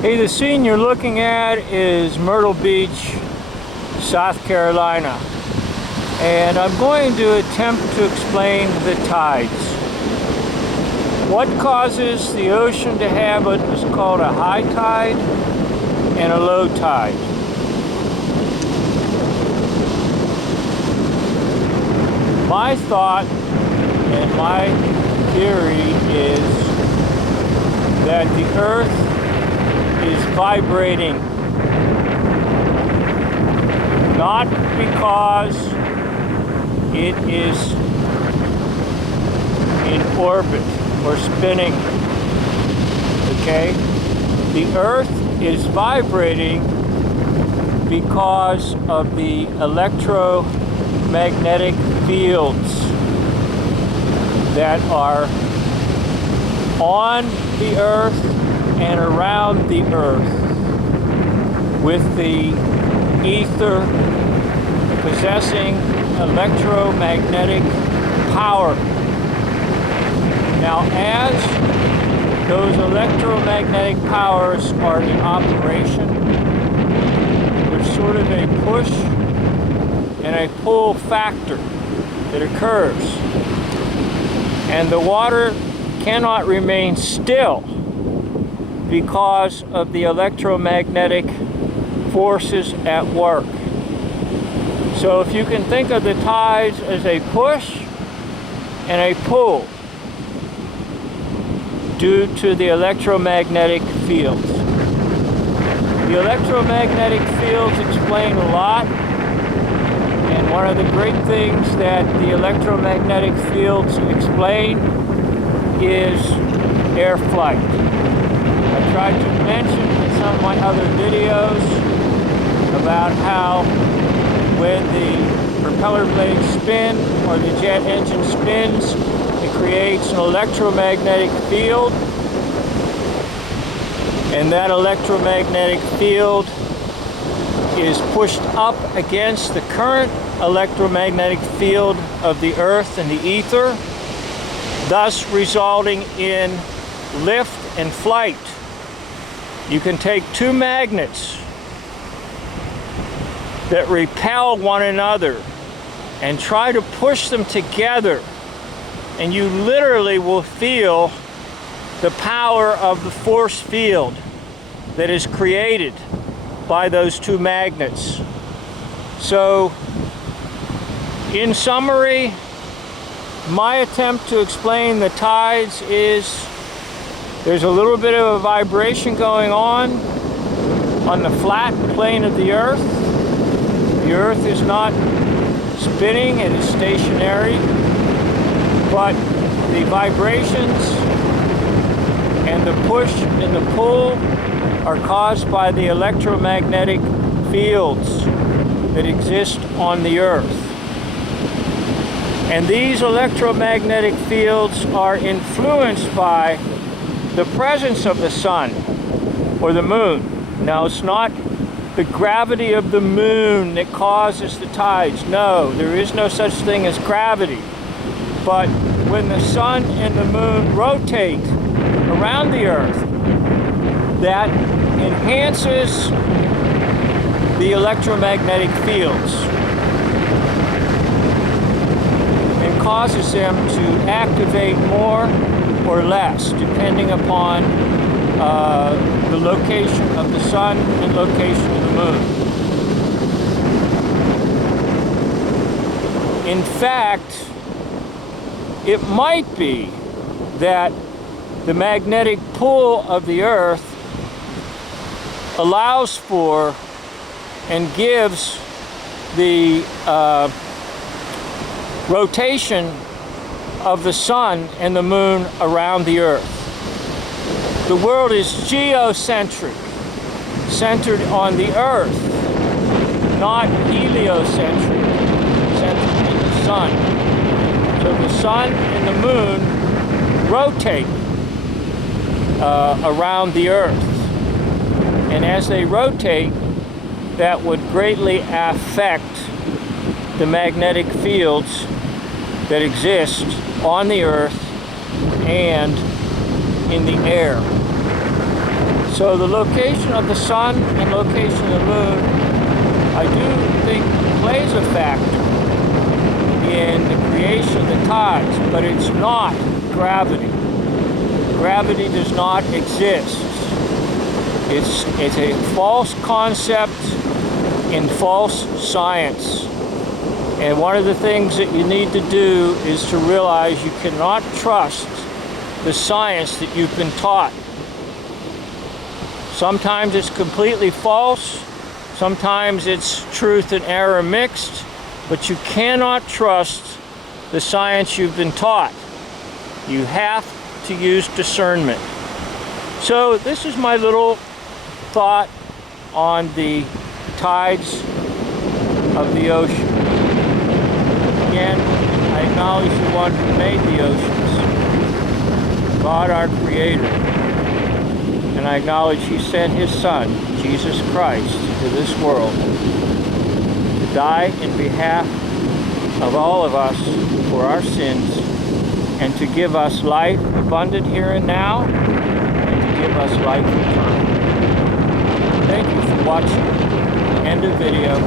Hey, the scene you're looking at is Myrtle Beach, South Carolina. And I'm going to attempt to explain the tides. What causes the ocean to have what is called a high tide and a low tide? My thought and my theory is that the earth is vibrating, not because it is in orbit or spinning, okay? The earth is vibrating because of the electromagnetic fields that are on the earth and around the earth, with the ether possessing electromagnetic power. Now, as those electromagnetic powers are in operation, there's sort of a push and a pull factor that occurs, and the water cannot remain still because of the electromagnetic forces at work. So if you can think of the tides as a push and a pull due to the electromagnetic fields. The electromagnetic fields explain a lot, and one of the great things that the electromagnetic fields explain is air flight. I tried to mention in some of my other videos about how when the propeller blades spin or the jet engine spins, it creates an electromagnetic field, and that electromagnetic field is pushed up against the current electromagnetic field of the earth and the ether, thus resulting in lift and flight. You can take two magnets that repel one another and try to push them together, and you literally will feel the power of the force field that is created by those two magnets. So, in summary, my attempt to explain the tides is there's a little bit of a vibration going on the flat plane of the earth. The earth is not spinning, it is stationary, but the vibrations and the push and the pull are caused by the electromagnetic fields that exist on the earth. And these electromagnetic fields are influenced by the presence of the sun or the moon. Now, it's not the gravity of the moon that causes the tides. No, there is no such thing as gravity. But when the sun and the moon rotate around the earth, that enhances the electromagnetic fields and causes them to activate more or less, depending upon the location of the sun and location of the moon. In fact, it might be that the magnetic pull of the earth allows for and gives the rotation of the sun and the moon around the earth. The world is geocentric, centered on the earth, not heliocentric, centered in the sun. So the sun and the moon rotate around the earth. And as they rotate, that would greatly affect the magnetic fields that exist on the earth and in the air. So the location of the sun and location of the moon, I do think plays a factor in the creation of the tides, but it's not gravity. Gravity does not exist. It's a false concept in false science. And one of the things that you need to do is to realize you cannot trust the science that you've been taught. Sometimes it's completely false, sometimes it's truth and error mixed, but you cannot trust the science you've been taught. You have to use discernment. So this is my little thought on the tides of the ocean. Again, I acknowledge the one who made the oceans, God our Creator. And I acknowledge He sent His Son, Jesus Christ, to this world to die in behalf of all of us for our sins, and to give us life abundant here and now, and to give us life eternal. Thank you for watching. End of video.